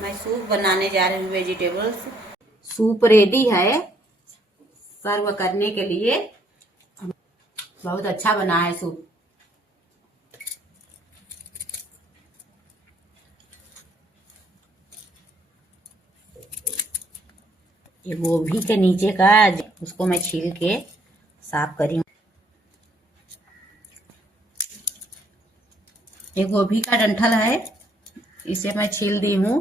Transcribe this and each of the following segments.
मैं सूप बनाने जा रही हूँ वेजिटेबल्स। सूप रेडी है सर्व करने के लिए। बहुत अच्छा बना है सूप। ये गोभी के नीचे का उसको मैं छील के साफ करी हूँ। ये गोभी का डंठल है, इसे मैं छील दी हूँ।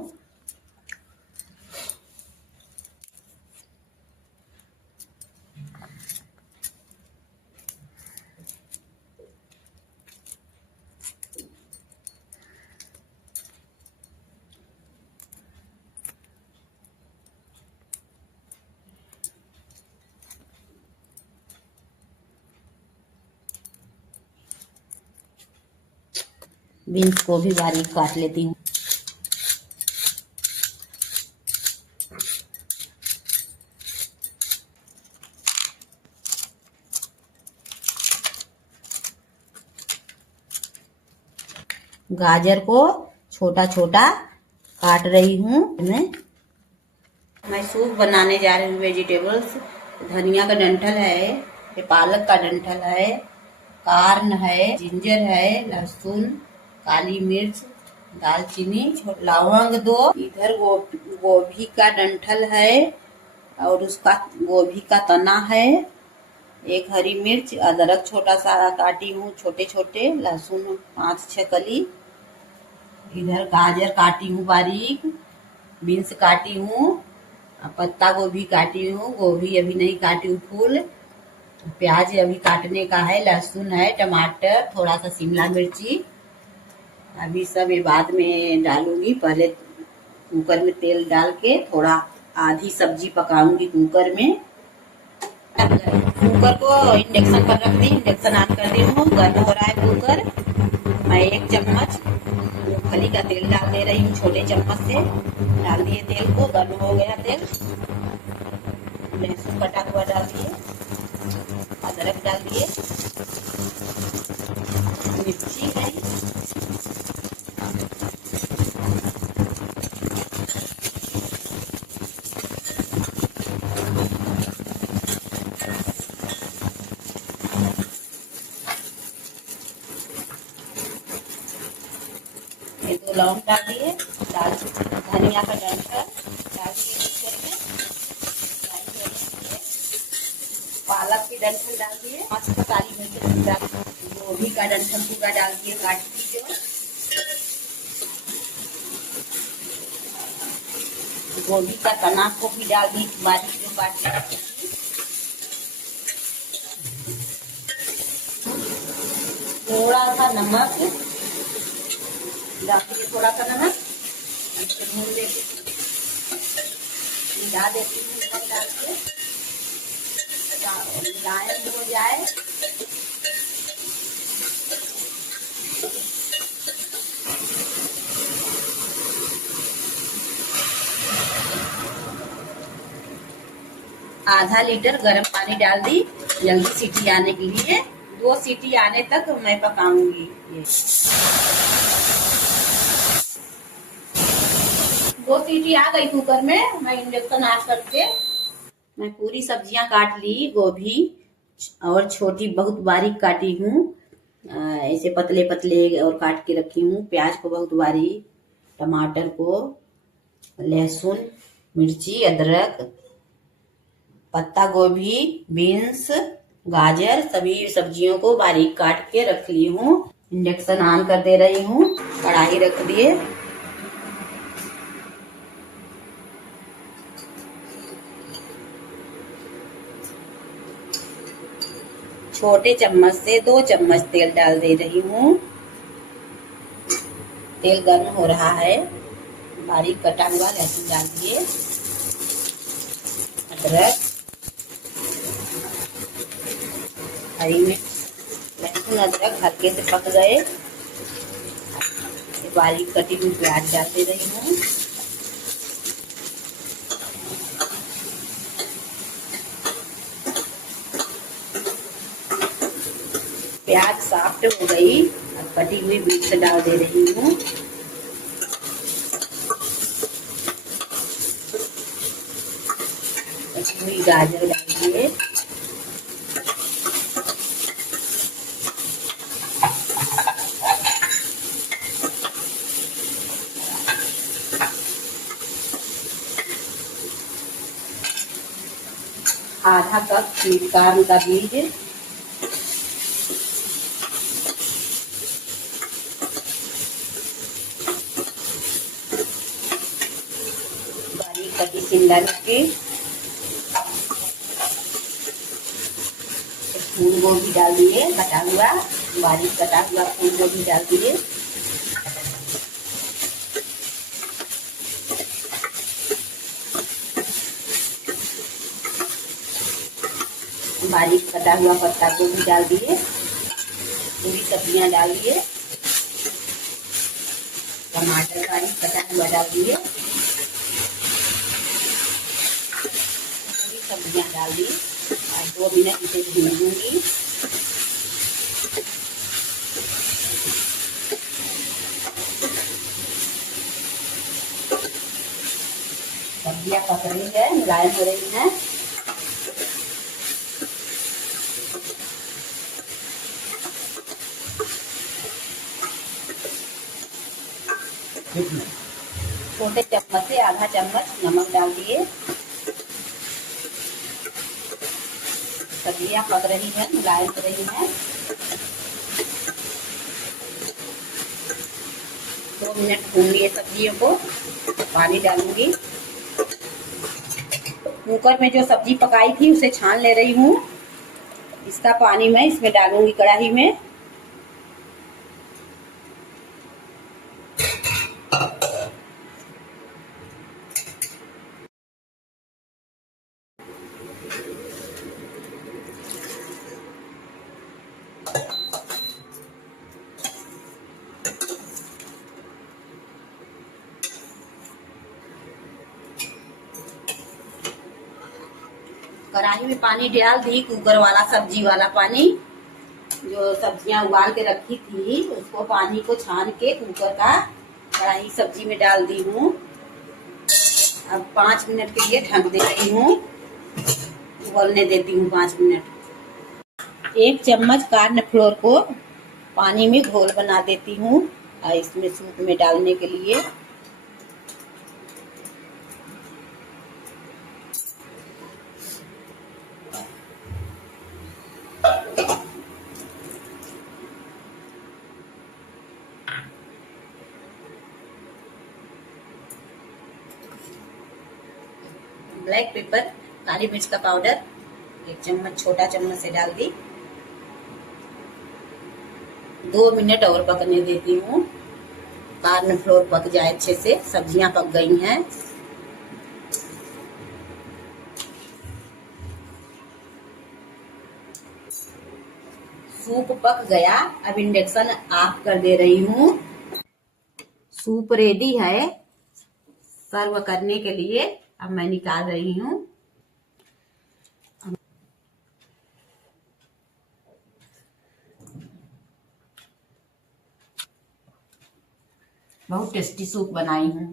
बीन्स को भी बारीक काट लेती हूँ। गाजर को छोटा छोटा काट रही हूँ। मैं सूप बनाने जा रही हूँ वेजिटेबल्स। धनिया का डंठल है, ये पालक का डंठल है, कार्न है, जिंजर है, लहसुन, काली मिर्च, दालचीनी, लौंग दो। इधर गोभी का डंठल है और उसका गोभी का तना है। एक हरी मिर्च, अदरक छोटा सा काटी हूँ छोटे छोटे, लहसुन 5-6 कली। इधर गाजर काटी हूँ बारीक, बीन्स काटी हूँ, पत्ता गोभी काटी हूँ, गोभी अभी नहीं काटी हूँ फूल। प्याज अभी काटने का है, लहसुन है, टमाटर, थोड़ा सा शिमला मिर्ची। अभी सब ये बाद में डालूंगी। पहले कुकर में तेल डाल के थोड़ा आधी सब्जी पकाऊंगी कुकर में। कुकर को इंडक्शन पर रख दी, इंडक्शन ऑन कर दी हूँ। गर्म हो रहा है कुकर। मैं 1 चम्मच मूंगफली का तेल डाल दे रही हूँ, छोटे चम्मच से डाल दिए तेल को। गर्म हो गया तेल। लहसुन कटा हुआ डाल दिए, अदरक डाल दिए, मिर्ची है, ये 2 लौंग डाल दिए, धनिया का डंठल डाल दिए मिक्सर में, पालक की डंठल डाल दिए, 5 काली मिर्च डाल, गोभी का डंठल पूरा डाल दिए काट दीजिए। गोभी का तना को भी डाल दी बारीक जो काट के। थोड़ा सा नमक डाल दिए, थोड़ा सा नमक भून देती, मिला देती हूँ नमक डाल के, मुलायम हो जाए। आधा लीटर गर्म पानी डाल दी जल्दी सीटी आने के लिए। 2 सीटी आने तक मैं पकाऊंगी। ये 2 सीटी आ गई कुकर में। मैं इंडक्शन ऑफ करके मैं पूरी सब्जियां काट ली। गोभी और छोटी बहुत बारीक काटी हूँ, ऐसे पतले पतले और काट के रखी हूँ। प्याज को बहुत बारीक, टमाटर को, लहसुन, मिर्ची, अदरक, पत्ता गोभी, बीन्स, गाजर, सभी सब्जियों को बारीक काट के रख ली हूँ। इंडक्शन ऑन कर दे रही हूँ। कढ़ाई रख दिए, छोटे चम्मच से 2 चम्मच तेल डाल दे रही हूँ। तेल गर्म हो रहा है। बारीक कटा हुआ लहसुन डाल दिए, अदरक, हरी मिर्च, लहसुन अदरक हल्के से पक गए। बारीक कटी हुई प्याज डाल दे रही हूँ। प्याज सॉफ्ट हो गई, अब कटी हुई मिर्च डाल दे रही हूँ। पूरी गाजर डाल दिए। आधा कप स्वीट कॉर्न का बीज, बारीक कटी शिमला मिर्ची, फूल गोभी डाल दिए कटा हुआ, बारीक कटा हुआ फूल गोभी डाल दिए। बारीक कटा हुआ पत्ता गोभी डाल दिए। पूरी सब्जियां डाल दिए। टमाटर बारीक कटा हुआ डाल दिए। पूरी सब्जियां डाल दी और 2 मिनट इसे भूनूंगी। सब्जियां पक रही है, मुलायम हो रही है। छोटे चम्मच से आधा चम्मच नमक डाल दिए। सब्जियां पक रही है, मुलायम हो रही है। 2 मिनट भून लिए सब्जियों को। पानी डालूंगी। कुकर में जो सब्जी पकाई थी उसे छान ले रही हूँ। इसका पानी मैं इसमें डालूंगी कढ़ाई में। कढ़ाई में पानी डाल दी, कुकर वाला सब्जी वाला पानी। जो सब्जियां उबाल के रखी थी उसको पानी को छान के कुकर का कढ़ाई सब्जी में डाल दी हूँ। अब 5 मिनट के लिए ढक दे रही हूँ। उबलने देती हूँ 5 मिनट। 1 चम्मच कॉर्नफ्लोर को पानी में घोल बना देती हूँ और इसमें सूप में डालने के लिए। ब्लैक पेपर, काली मिर्च का पाउडर 1 चम्मच, छोटा चम्मच से डाल दी। 2 मिनट और पकने देती हूँ। कॉर्नफ्लोर पक जाए अच्छे से। सब्जियां पक गई हैं। सूप पक गया। अब इंडक्शन ऑफ कर दे रही हूँ। सूप रेडी है सर्व करने के लिए। अब मैं निकाल रही हूँ। बहुत टेस्टी सूप बनाई हूँ।